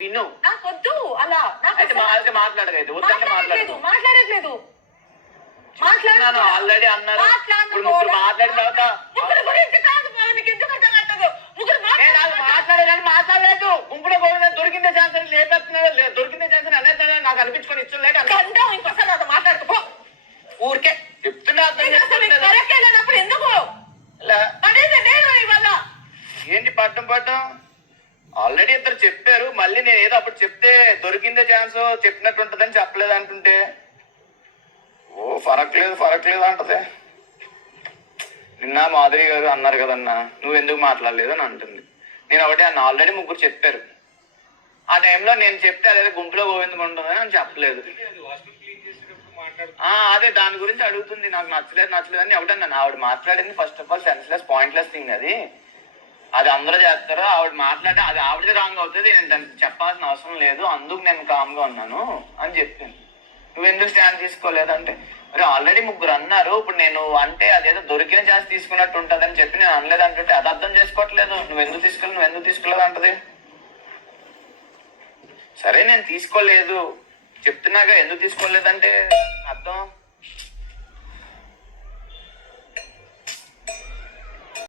విను. నాకొద్దు అలా. అయితే మాట్లాడలేదు. మాట్లాడట్లేదు. మాట్లాడుతున్నాను ఆల్రెడీ అన్నారు. ముగ్గురు మాట్లాడిన తర్వాత మాట్లాడలేదు. గుంపులో పోయిన దొరికిందే ఛాన్స్ అని లేపేస్తున్నారు. దొరికిందే ఛాన్స్ అని అనేది నాకు అనిపించుకొని ఇష్టం లేక ఇంకోసారి నాతో మాట్లాడుకో. ఊరికే చెప్తున్నా వెళ్ళినప్పుడు ఎందుకు ఏంటి పట్టం ఆల్రెడీ ఇద్దరు చెప్పారు. మళ్ళీ నేను ఏదో అప్పుడు చెప్తే దొరికిందే ఛాన్స్ చెప్పినట్టు ఉంటదని చెప్పలేదు అంటుంటే ఫరక్ లేదు అంటదే. నిన్న మాధురి గారు అన్నారు కదన్నా నువ్వు ఎందుకు మాట్లాడలేదు అని అంటుంది. నేను ఒకటి అన్న ఆల్రెడీ ముగ్గురు చెప్పారు. ఆ టైంలో నేను చెప్తే అదే గుంపులో గోవిందకు ఉంటుందని అని చెప్పలేదు. అదే దాని గురించి అడుగుతుంది. నాకు నచ్చలేదు అని ఒకటన్నా. ఆవిడ మాట్లాడింది first of all senseless pointless thing. అది అందరూ చేస్తారు. ఆవిడ మాట్లాడితే అది ఆవిడది రాంగ్ అవుతుంది. నేను దానికి చెప్పాల్సిన అవసరం లేదు. అందుకు నేను కామ్గా ఉన్నాను అని చెప్పింది. నువ్వు ఎందుకు స్టాండ్ తీసుకోలేదంటే మరి ఆల్రెడీ ముగ్గురు అన్నారు. ఇప్పుడు నేను అంటే అదేదో దొరికిన ఛాన్స్ తీసుకున్నట్టు ఉంటుందని చెప్పి నేను అనలేదు అంటుంటే అది అర్థం చేసుకోవట్లేదు. నువ్వు ఎందుకు తీసుకోలేదు అంటది. సరే నేను తీసుకోలేదు చెప్తున్నాగా. ఎందుకు తీసుకోలేదంటే అర్థం